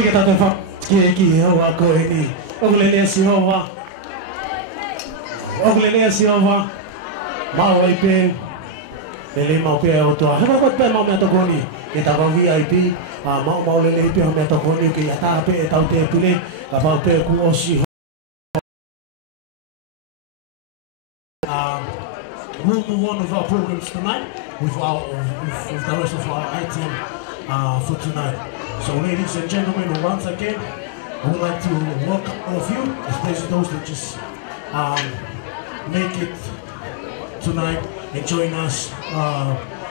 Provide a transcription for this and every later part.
fica tanto fa que eu a correni. Oglele Silva. Oglele Silva. Mau IP. Ele mau pe o to. Ha ba pe mau me to goni. E ta VIP. Mau lele IP me to goni que ya ta pe ta te pile. Ka ba pe ku osi. We'll move on with our programs tonight with the rest of our item for tonight. So ladies and gentlemen, once again, I would like to welcome all of you, especially those that just make it tonight and join us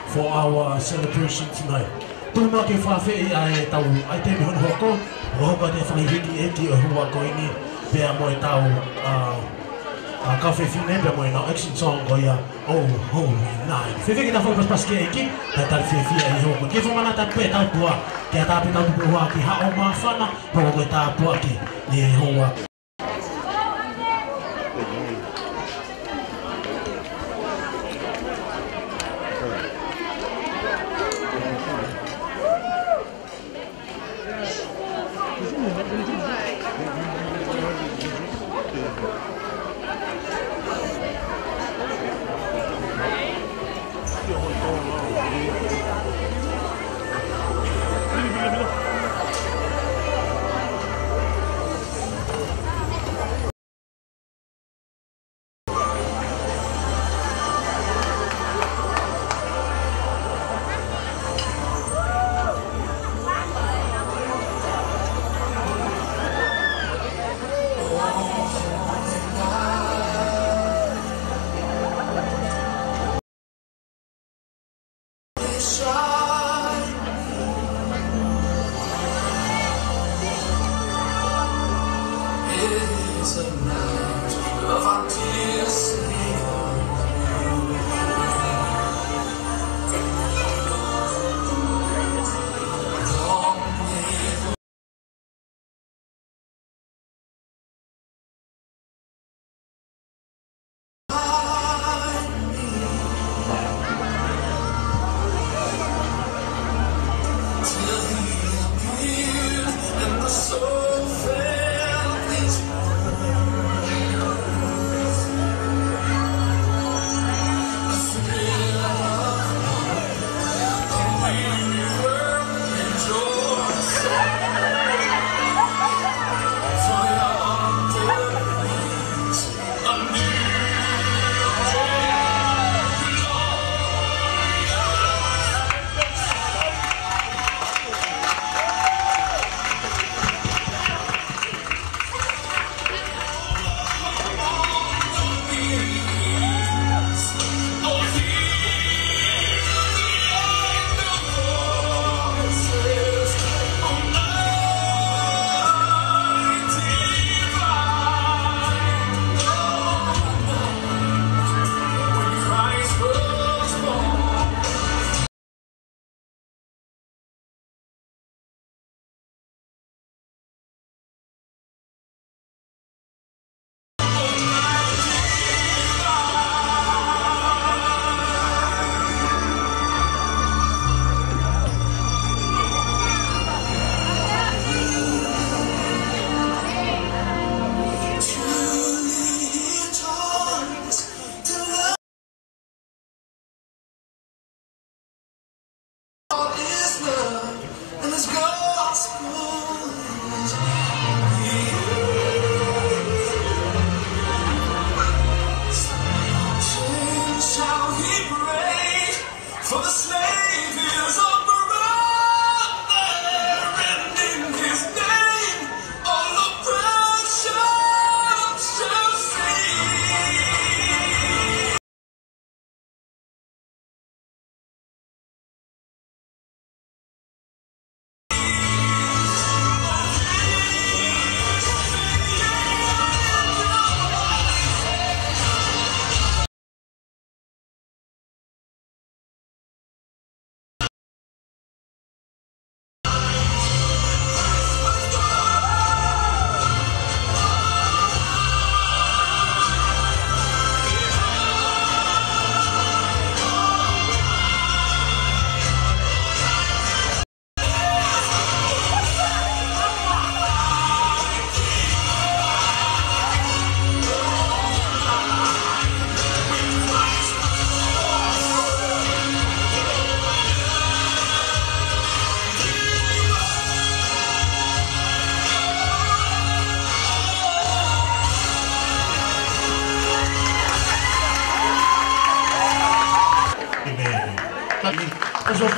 for our celebration tonight. Tuma ke whawhi ai tau ai te mihon hoko, hoka te whahihiki o hua koini pēr mo e tau Kawhi whine pia mo e nao action song ko ia Oh Holy Night. Whiwhiki na whaupas paske eki, tai tari whiwhia i hoko. Ke whamana ta pē tau pua, kia tāpi tau tupu hoa ki hao maa whana, poko koe tā pua ki i e hoa.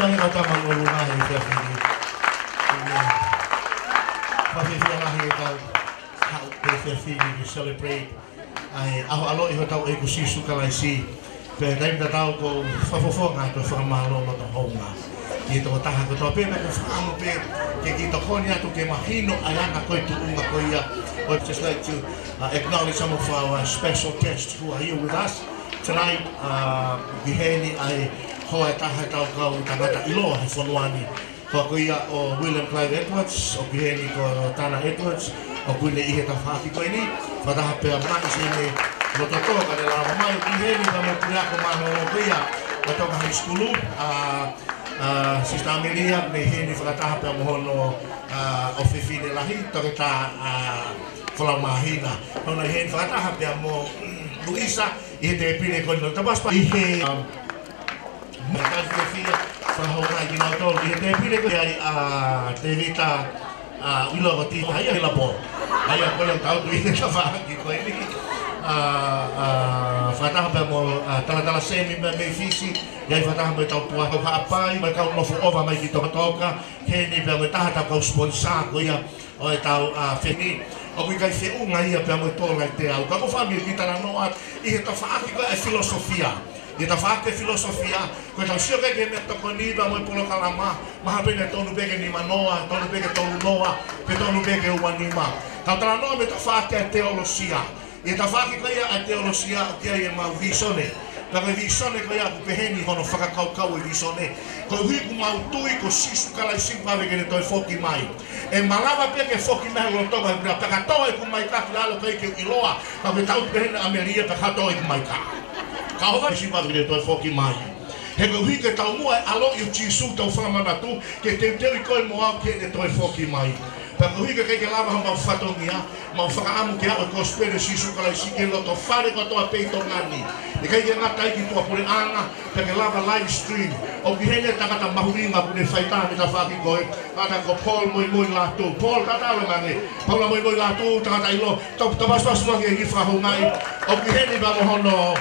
kaya kata mangulungahin sa pili. Pasisiyahin ikaw sa pili to celebrate. Ay, ako alo iho tau ay kusisu kalaisi. Pero dahil na tao ko, fafofo nga ito sa malo mo ito honga. Dito ko tahan ko ito, pero kung pe, kikita ko niya ito kay mahino, ayan ako ito unga ko iya. I'd just like to acknowledge some of our special guests who are here with us tonight. Biheni ay hoa tahan tao kau tangata ilo ay fonwani. Ko ko iya o William Clive Edwards, o biheni ko Tana Edwards, o kuile ihe ta faki ko ini. Fataha pe amani sini Lototo kanila mamay biheni ka mo kuya ko mano ko iya. Ato ka high school Sista Amelia ni hini fakataha pe mohono ofifini lahi torita Flamahina. Nona hini fakataha pe mo Luisa ihe te pile ko no tabas pa ihe Matas de fia fahona ginauto ihe te pile ko ai Devita Wilo ko ti haya la po. Haya ko lang tao ihe sa faki ko ini. Fataha pa mo tala semi me fisi yai fataha mo tau tua ko hapai mai kau no fu ova mai ki toka keni pa mo taha ta ko sponsor ko ya o tau feni o ki kai se unga ia pa mo tola te au ka ko fami ki tala no at I ta faaki ko e filosofia I ta faaki filosofia ko tau sio ke me to koni ba mo polo kalama ma ha pene tonu bege ni manoa tonu bege tonu noa pe tonu bege uanima tau tala no me ta faaki teologia I ta whaki ko ia a teologia o kia ia mau visone. Taka visone ko ia ku peheni hono whakakaukau I visone. Ko hui ku mau tui ko sisu kalai simpawe kene toi whoki mai. E malawa peke whoki mehe lo tonga hibria. Peka toa ku mai ka kila alo kai ke iloa. Ka ke tau peheni Ameria peka toa ku mai ka. Ka hoa simpawe kene toi whoki mai. He ko hui ke tau mua alo I jisu tau whamanatu ke te teu I koe moa kene toi whoki mai. Paka hui ke lava ho mau whatongia, mau whakaamu ke ao ko spere sisu kalai sike loto whare ko toa peito ngani. E kei ke ngata iki tua pure anga, peke lava live stream. O ki hene takata mahuringa pune whaitani ta whaki koe, kata ko Paul moi lātou. Paul kata alo mange, Paul moi lātou, takata ilo, tapas wangi e hifra ho ngai. O ki hene ba mohono,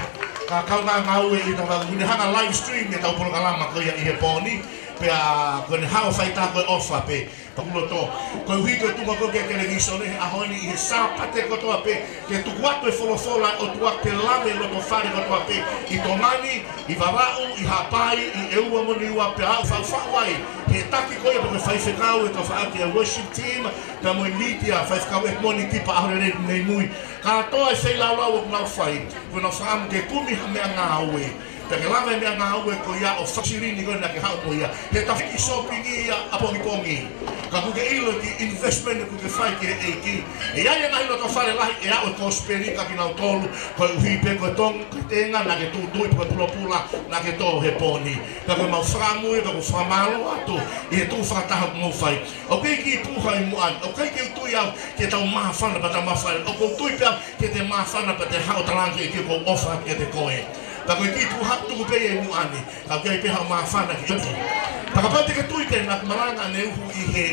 ka kaunga ngau e ita wangi, hune hanga live stream e tau polo kalama koe I he poni. Pea kone hao whaita koe ofa pe pakulo to koe hui koe tunga koe ke televisione a hoini I he sāpate kotoa pe ke tuku atu e wholofola o tuak te lame loto whare kotoa pe I tomani, I vavau, I hapai, I eua moni ua pe au whauwhawai he taki koe pe koe whaiwhekau e to whaaki a worship team ka moi mitia whaiwhekau e moni tipa ahore nei mui ka toa e whailau o nau whai koe nau whaamu ke kumi mea ngā aue Peke lava mea ngā ue ko ia o whaksirini koe na ke hao ko ia. He tawhiki shopping ia a pongi. Ka kuke ilo ki investment kuke whai ki e ki. E aia ngahi lo ka whare lahi e ao ko speri ka ki nau tolu. Ko hui pe koe tong ki tenga na ke tūtui koe pula na ke tō he poni. Ka koe mau whamui, ka koe whamalo atu. I he tū whakataha mō whai. O kei ki puha I muan. O kei ki utui au ke tau maha whana pa ta mawhai. O ko utui pe au ke te maha whana pa te hao talangi ki ko ofa ke te koe. Ta koe ki tu hatu ko pei e muani, ka kei peha mawhana ki tuki. Ta ka pate ke tui te nak maranga ne uhu I he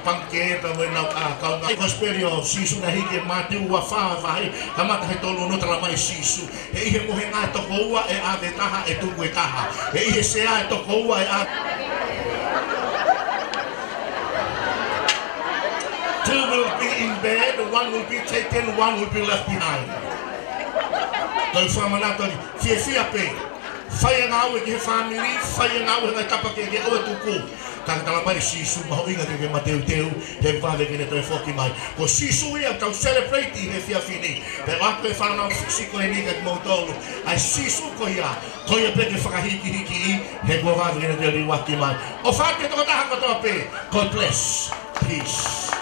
panke pa mo na kaunga. Prosperio sisu na hike mati ua whaai, ka mata he tolu no tala mai sisu. He ihe mohe ngā toko ua e a te taha e tuku e taha. He ihe sea e toko ua e a... Two will be in bed, one will be taken, one will be left behind. Tau whamanata fia pe. Whaia ngā ue ki he whamiri, whaia ngā ue ngai tapa ke ke oe tuku. Taka tala mai sisu, maho inga ke mateu teu, he whave kene toi whoki mai. Ko sisu ia tau celebrate I he fia fini. Pe wako e whanau siko e nika ki mautolu. Ai sisu ko ia, ko ia pe ke whakahiki I, he kua wave kene te riwaki mai. O whake toko taha katoa pe. God bless. Peace.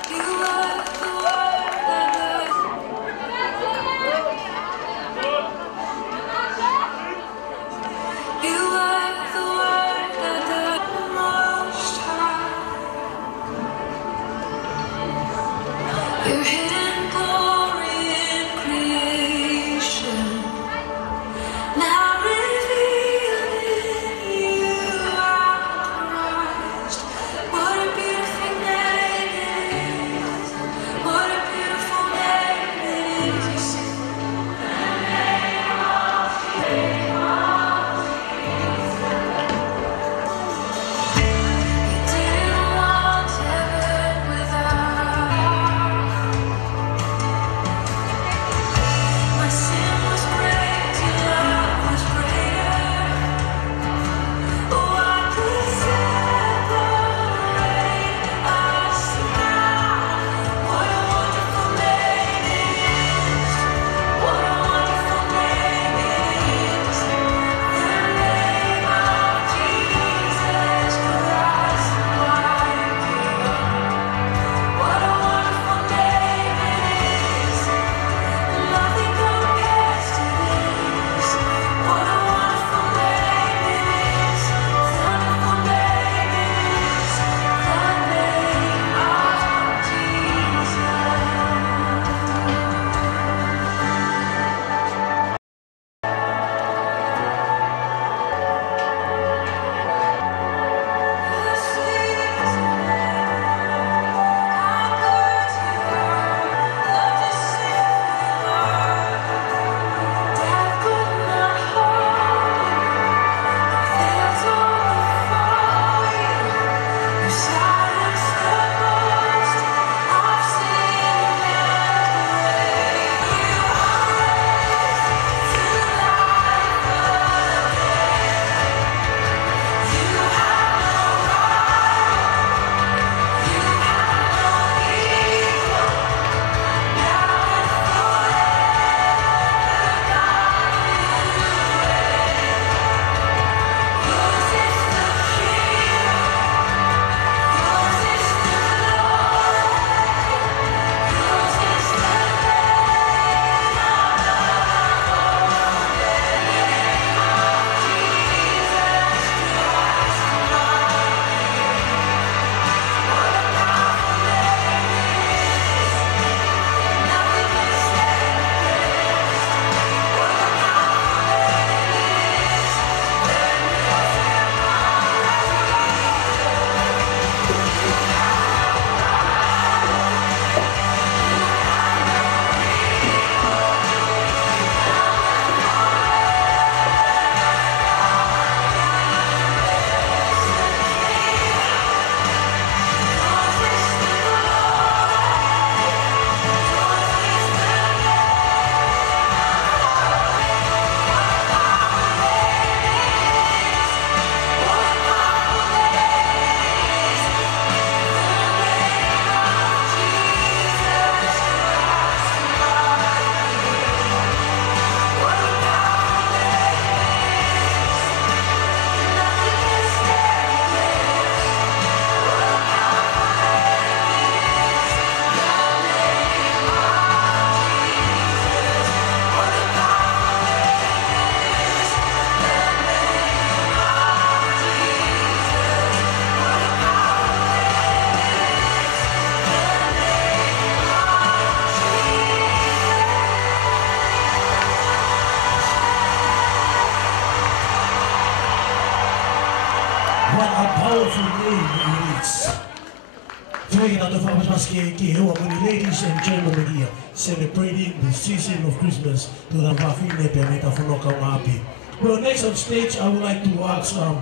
Ladies and gentlemen here, celebrating the season of Christmas to the Whawhine pe me ka whanoka o Ngāpi. Well, next on stage, I would like to ask, I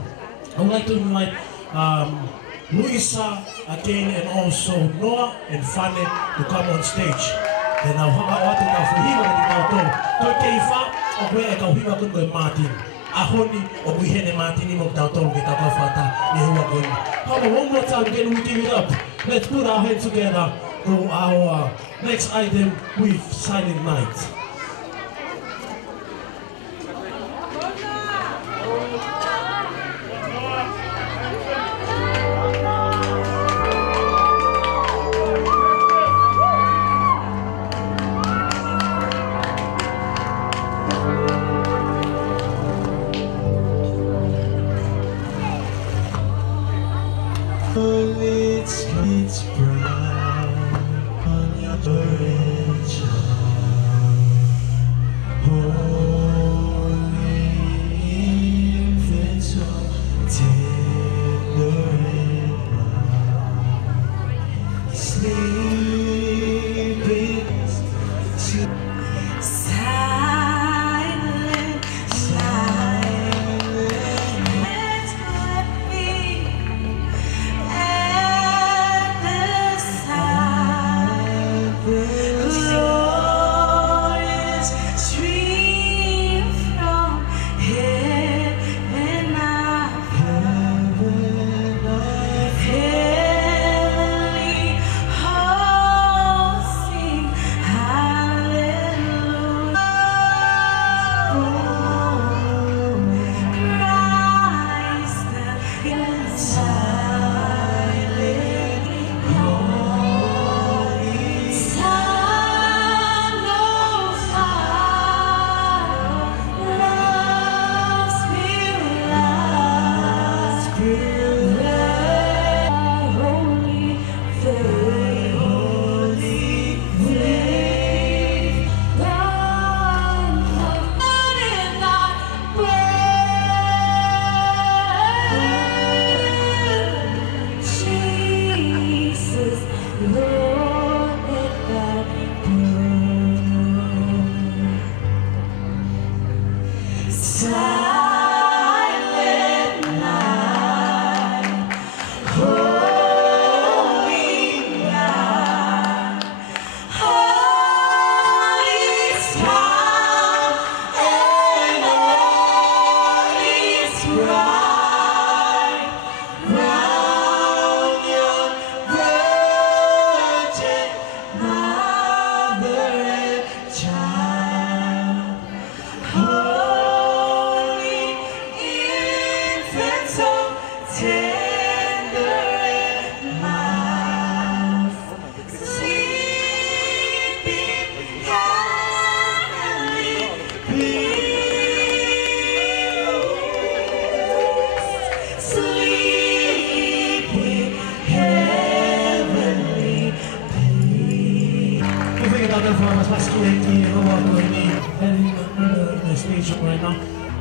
would like to invite Luisa again and also Noah and Fane to come on stage. And now, how to now for him and now to Keifa o koe e kauhiwa kun koe Martin. Ahoni o kuhene Martin I mo tau tolu ke tau kawhata ni hua kun. Come on, one more time, again we give it up. Let's put our hands together for our next item with Silent Night. It's bright on your bridge, holy infant, so tender and mild, sleeping silent, silent.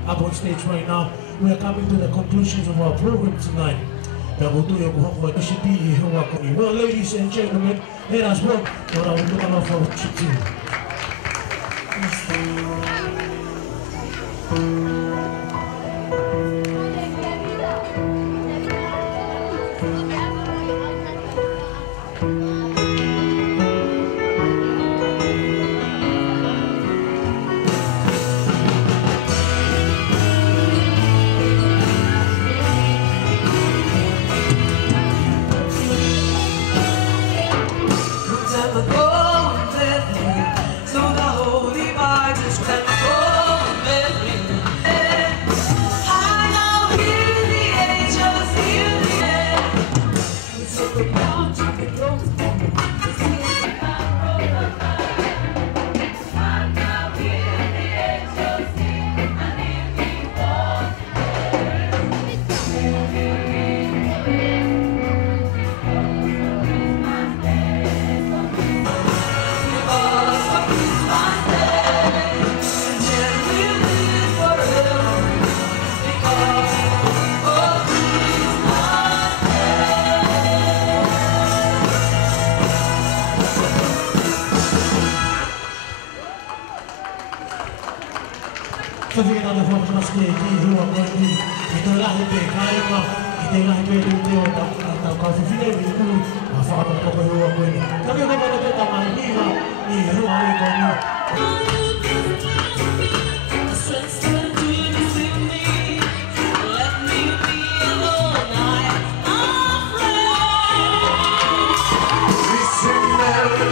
Up on stage right now, we are coming to the conclusions of our program tonight. Well, ladies and gentlemen, let us welcome what I will do on our worship team. fica de forma mas que rua quando então lá de calma e tem lá que tem o caso filho a fala com a rua quando então eu não vou ter tamanho e rua aí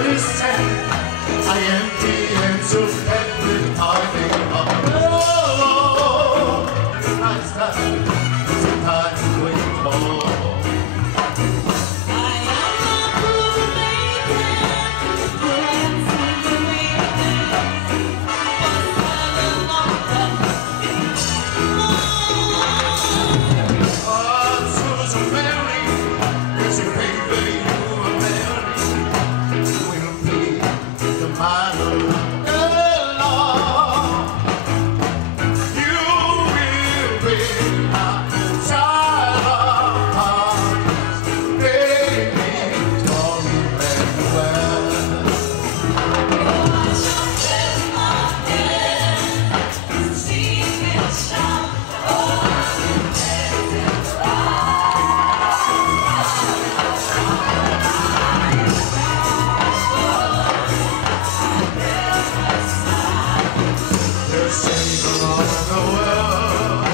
Listen, I am the answer every time they come. Oh, it's time we fall. I am not moving, Oh, Susan Mary, there's a baby you are married. Will be the mother of the Lord. You will be a child of God. Baby, don't Emmanuel. The Savior of the world.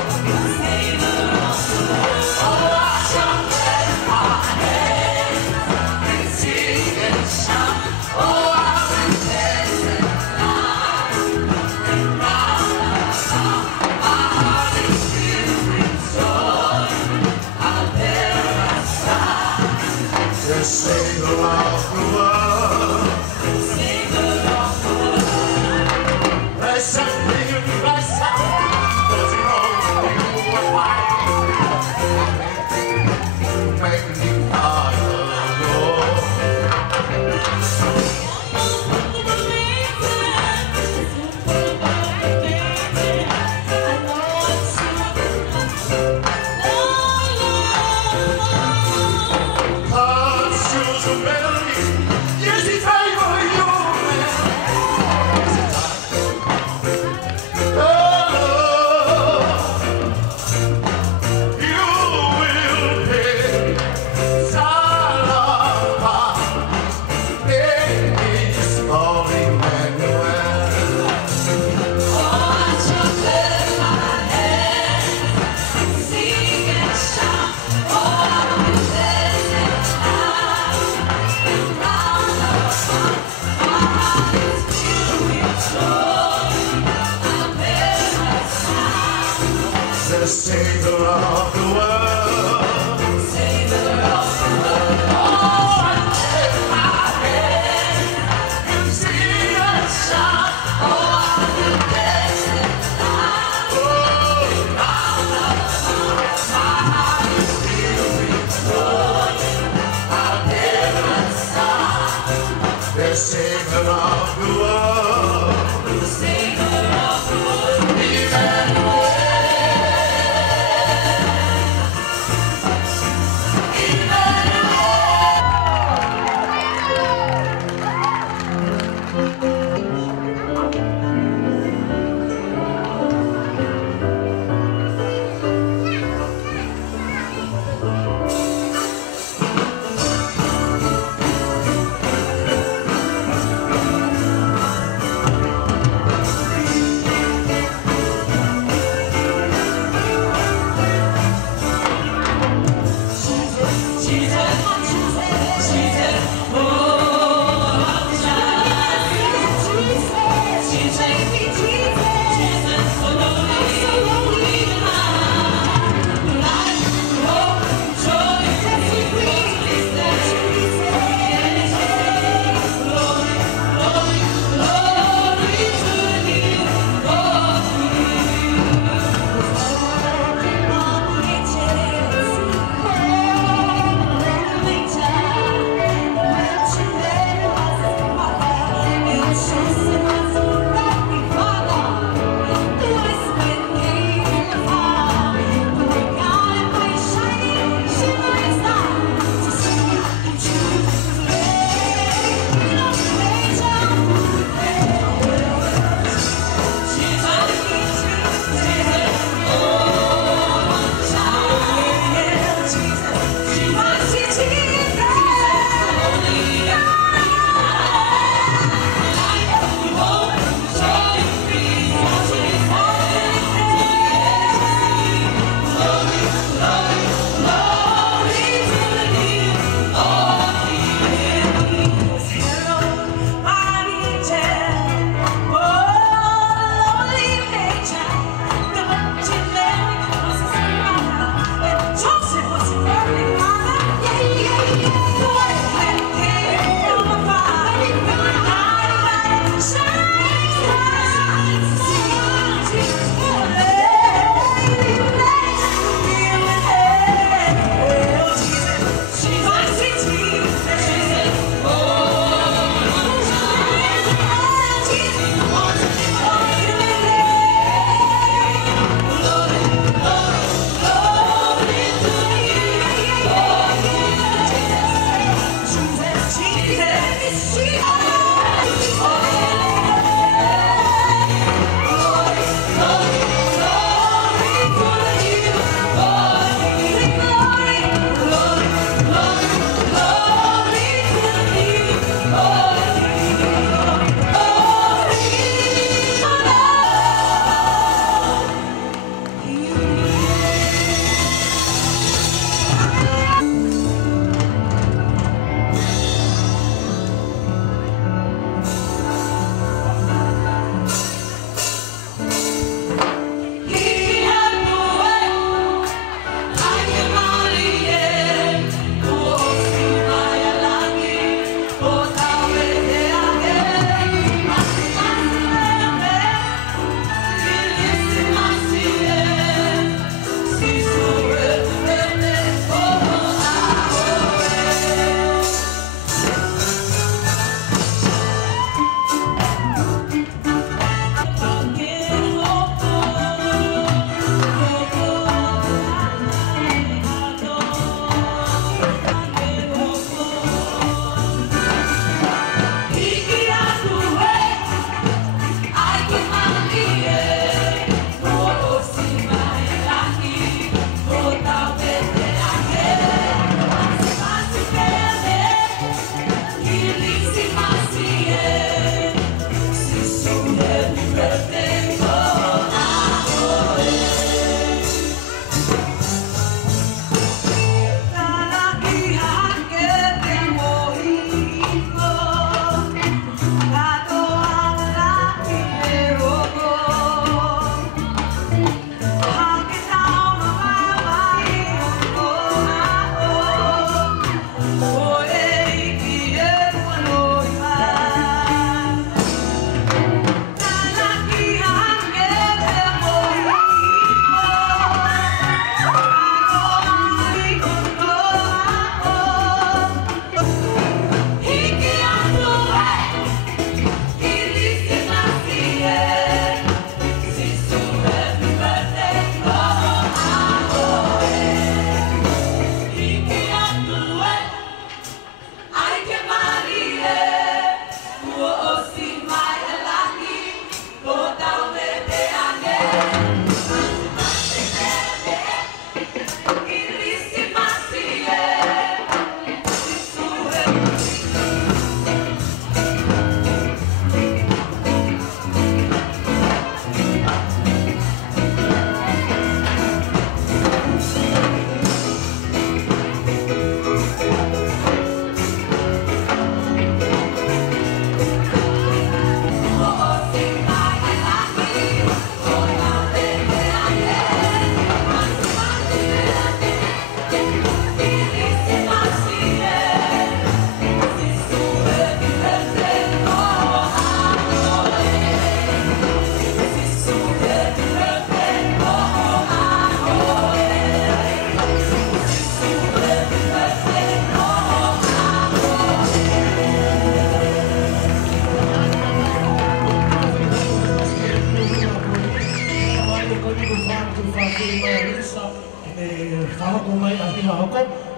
The Savior of the world. There's something in my soul. Does he know you are fighting? Make me part of the Lord. God shows a melody. Yes, he favor you, man. Oh, you will pay. Salama. It's only Emmanuel. The Savior of the world. Oh, I take my hand and sing a song. The Savior of the world.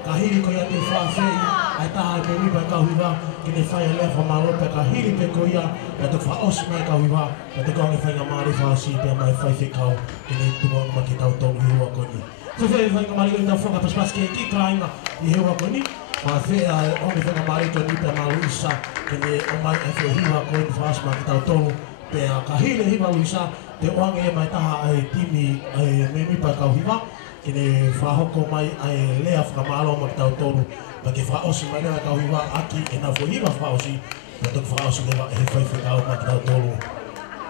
kahiri ko ia te whawhei, ai taha me wipa kauhiwa, ki te whai lea whamaro pe kahiri pe ko ia, na te whaosi mai kauhiwa, na te kaungi whainga maari whaasi pe mai whaiwhi kau, ki te tumonga ma ki tau tonu i hua koni. Whawhei whainga maari o i tau whakapaspas ke ki kāinga i hua koni, whawhei a ongi whainga maari to ni pe Maluisa, ki ne o mai e whihiwa koni whaasi ma ki tau tonu, pe a kahiri hiwa Luisa, te oange e mai taha ai timi ai me mipa kauhiwa, ki ne whahoko mai ai lea whakamalo ma ki tau tonu, pa ke whaosi mai lea kauhiwa aki e na whahiwa whaosi, na tuk whaosi lewa e whaiwhi kau ma ki tau tonu.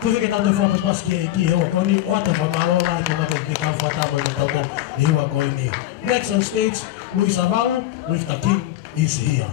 Tuwhi ke tau te whapas ki hewa koni, o te whamalo lai ke mako ki kau whatama i tau tonu i hewa koni. Next on stage, Luisa Vau with The King Is Here.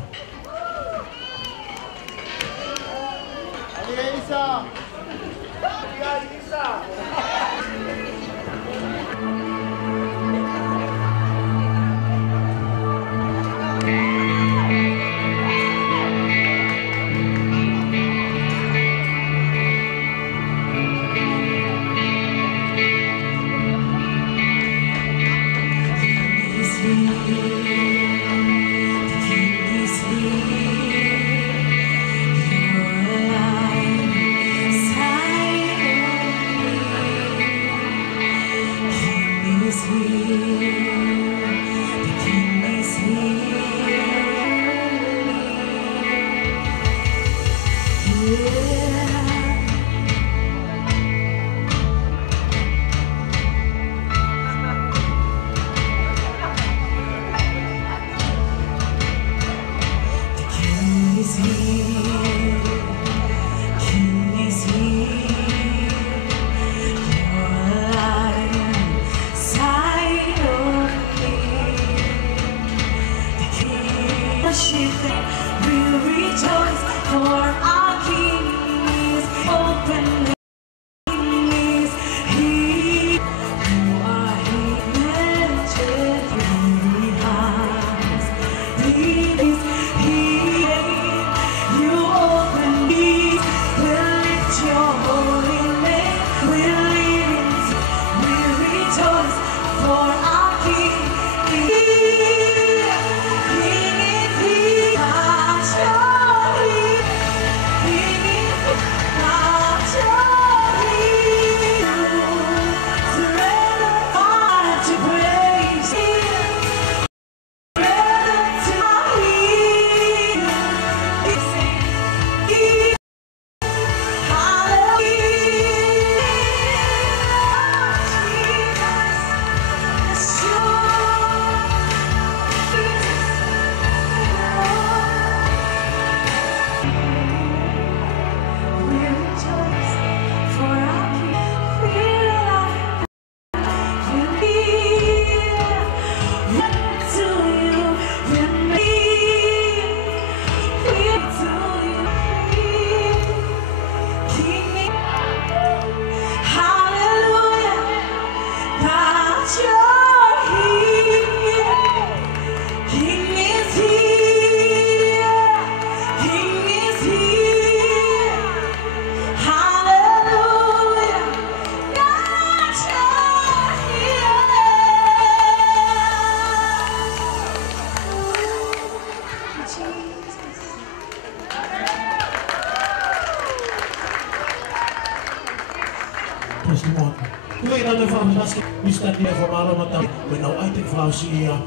We stand here for Malamata when now I think for Sia.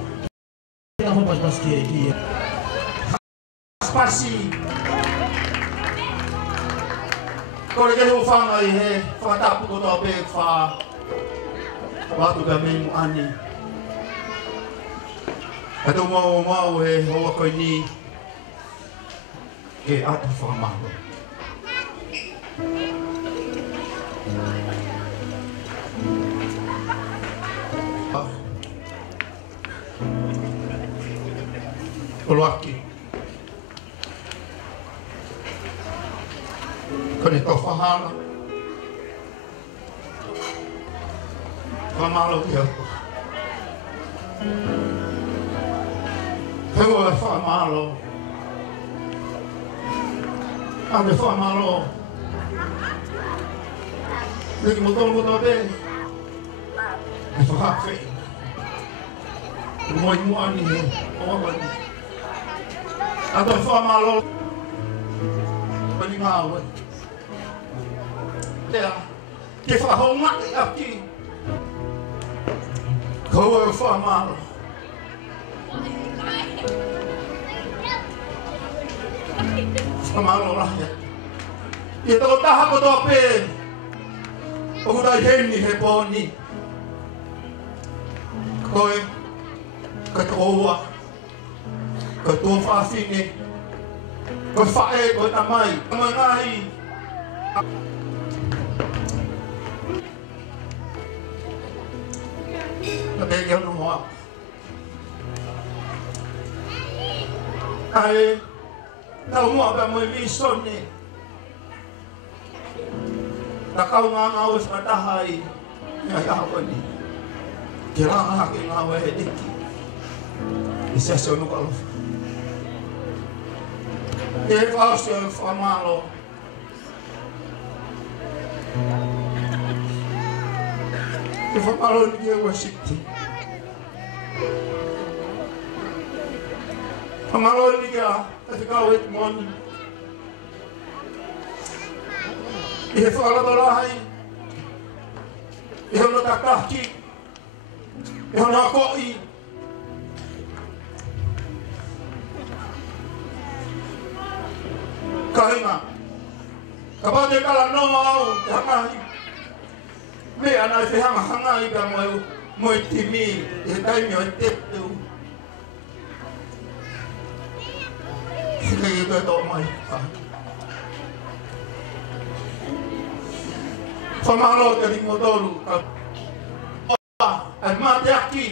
Ako pas kaya Spasi. Kau lagi lu faham ai he, faham tak pukul tu apa faham. Waktu kami mu ani. Atau mau he, hawa kau ni. Ada faham malu. Keluarga, kau ni kau faham, malu dia. Kau faham malu, ada faham malu. Lagi motor deh, faham fe. Rumah ni, orang ni. Atau faham malu, peninggal. Dia, dia faham mak lagi. Kau faham malu. Faham malu lah ya. Dia tahu tak apa tu apa. Aku dah henni heponi. Kau, ketua. Ketua fasi ni, kau fae kau tamai, mengai. Tapi yang nombor, tahu mu apa melihat ni? Tak kau ngau setahai, ya apa ni? Kira hak ngau hedik. Isa sonu kalau. Ele fala assim, fala ele falou que eu assisti. Falou que eu ficava oito anos. Ele fala do lá aí. Eu não tá aqui. Eu não corri. Kahina, kapag dia kalah no mau, hangai, me anak saya hangai kan mau timi, hitai mau tip tu, ini itu tu mai. Pemalo dari motor, mati aki,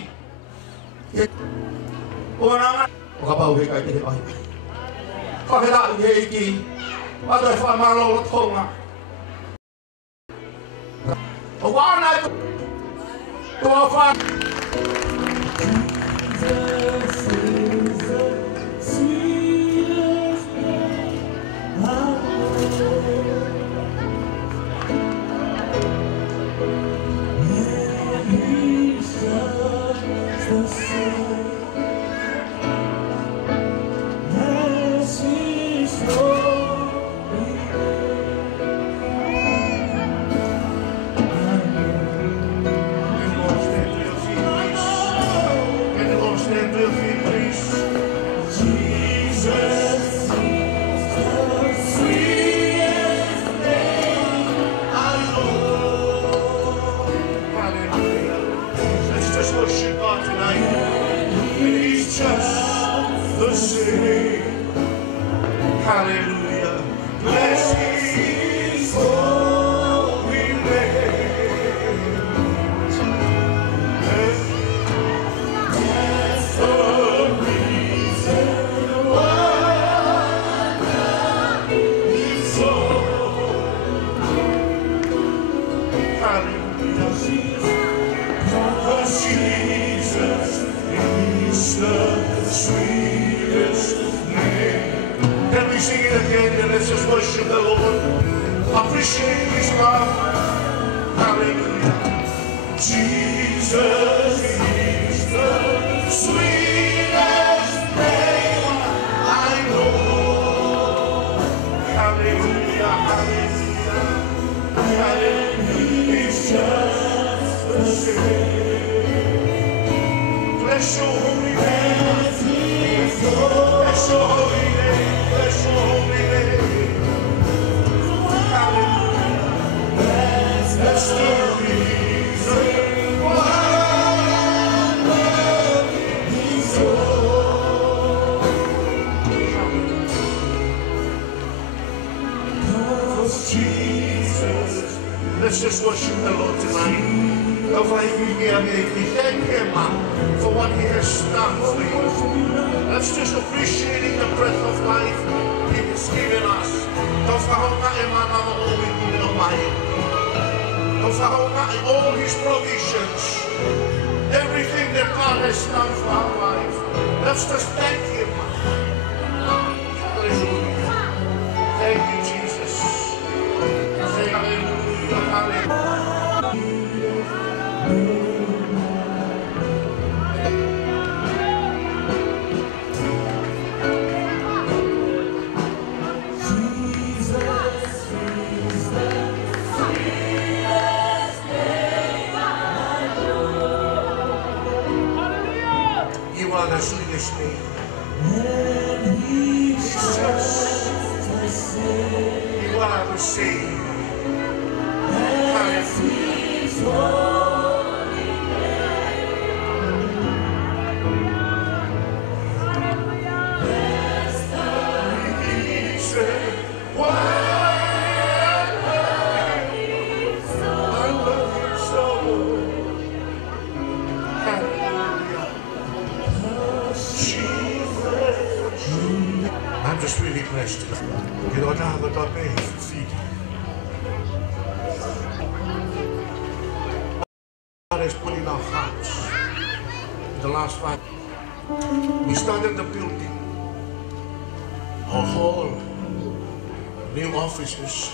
orang apa boleh kait dia baik. Whakera i heiki. Ata e whamalo o tonga. O wana e toa wha. Hallelujah. Bless his holy name. That's the reason why he's so. Hallelujah. Because Jesus is the sweetest name. Can we sing it again and let's just worship the Lord? Appreciate his love. Hallelujah. Jesus is the sweetest name I know. Hallelujah, hallelujah. Hallelujah. It's just the same. Bless your holy name. Bless your holy name. Bless your holy name. Hallelujah. That's the reason why I love you so. Because Jesus. Let's just worship the Lord tonight. Thank him for what he has done for you. Let's just appreciating the breath of life he has given us. All his provisions, everything that God has done for our life. Let's just thank him. Hallelujah. Thank you, Jesus. Hallelujah. Hallelujah. The sweetest name. Jesus, you are the same. I'm just really blessed. You don't have a top feet. God has put in our hearts. In the last 5, we started the building, our hall, new offices.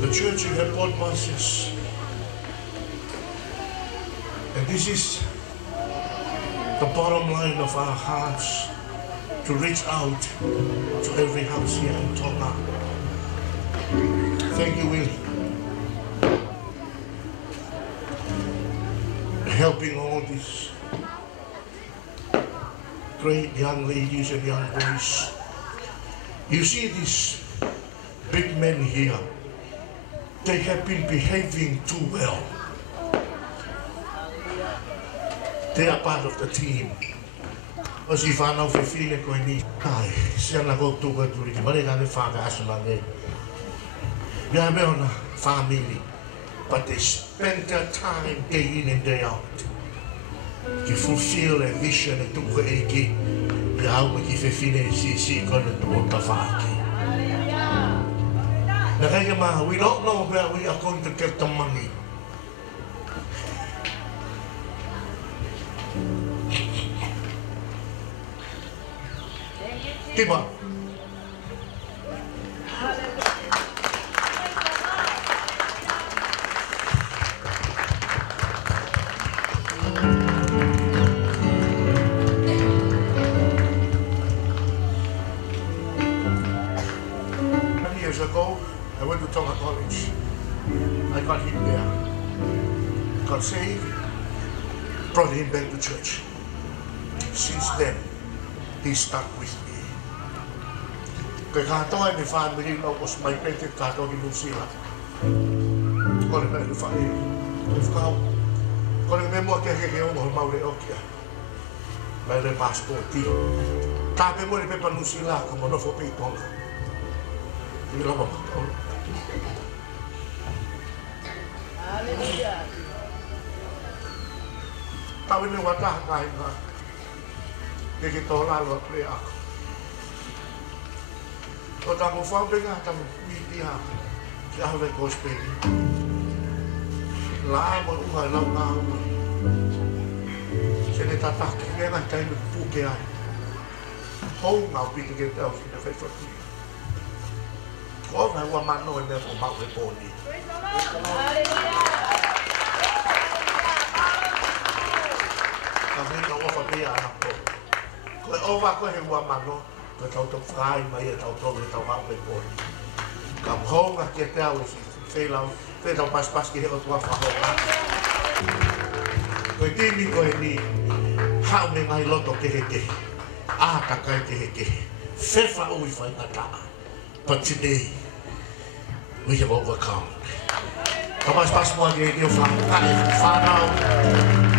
The church had bought buses. And this is the bottom line of our hearts, to reach out to every house here in Tonga. Thank you, Will. Helping all these great young ladies and young boys. You see these big men here, they have been behaving too well. They are part of the team. As if I know if you feel like I say I go to go to the but I father as well. They are a family, but they spend their time day in and day out. ki fulfill a vision e tuku e ki i au me ki whewhine si kona tuo tawhaki. Na kaya maha, we don't know where we are going to get the money. Tiba. Years ago, I went to Tonga College. I got him there. Got saved, brought him back to church. Since then, he stuck with me. Kaya katoa ni family na was my favorite katoa ni Lucila. Kone me lufa e. Lufkao. Kone me mua keke ke ongo maure okia. Mai le passporti. Tape mo ni pepa Lucila ka mo no fo pe Tonga. Ni la mo ko. Tawe ni wata ngai na. Keke tola lo pre ako. O tamu whaurenga, tamu mitia, ki ahawe kosperi. La mo unga lau ngā ua. Se ne tataki ngenga taime puke ai. Hou ngā pita ke tau si ne whaiwhaki. Ko mai ua mano e mea ko mau e pōni. Ka mena ofa pia anako. Ko e ova ko he ua mano. Ko tau tau whai mai e tau tau e tau mau e pōni. Ka mhonga ki e tau e si whelau, whetau pas ki he o tua whahonga. Ko e tini ko e ni, hau me ngai loto kehe kehe, āta kai kehe kehe, whewha ui whai ngata. But today, we have overcome. Ka pas mua ki e ni o whanau,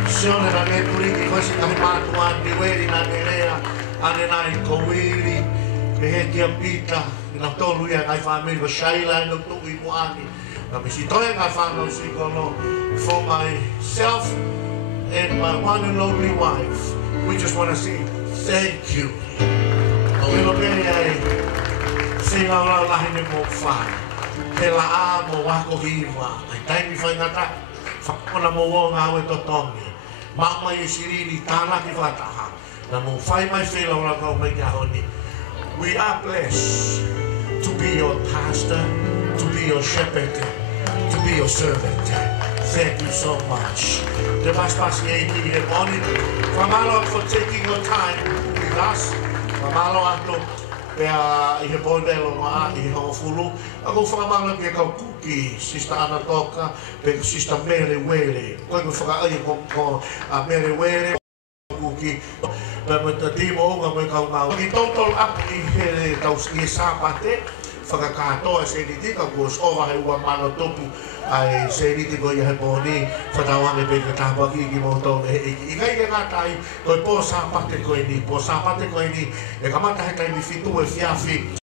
sione na ne turiki kosi ka mātua ni weri na ne rea, ane nai kouiri, e he kia pita, i na tolu ia ngai whamiri wa shaila ino tuku i muani. Na misi toe ngai whanau si kono, for myself and my one and only wife, we just want to say thank you. O ilo pere ai, se lau lau lahi ne mo whai, he la a mo wako hiwa, ai taimi whai ngata, whakona mo o ngā ue totongi, mama i siriri tāna ki whataha, na mo whai mai whelau la kau mai kia honi. We are blessed to be your pastor, to be your shepherd, to be your servant. Thank you so much. The Pastor Yeti and Bonnie, Famalo for taking your time with us. Famalo ato pea i he bondelo ma i he hofulu. Ako famalo ki kau kuki, Sister Anatoka, pe Sister Mary Wele. Koe ko whaka ai ko Mary Wele kuki. Pero timo nga mo kau mau. Ki total up i he tau i sapate. Whakakatoa se ni tika kos owa he ua mano topu ai se ni tiko i he pōni whatawange pe ka tāpaki ki mōtou e ikai ke ngātai koe pō sāpate koe ni e kamata he taimi fitu e fiafi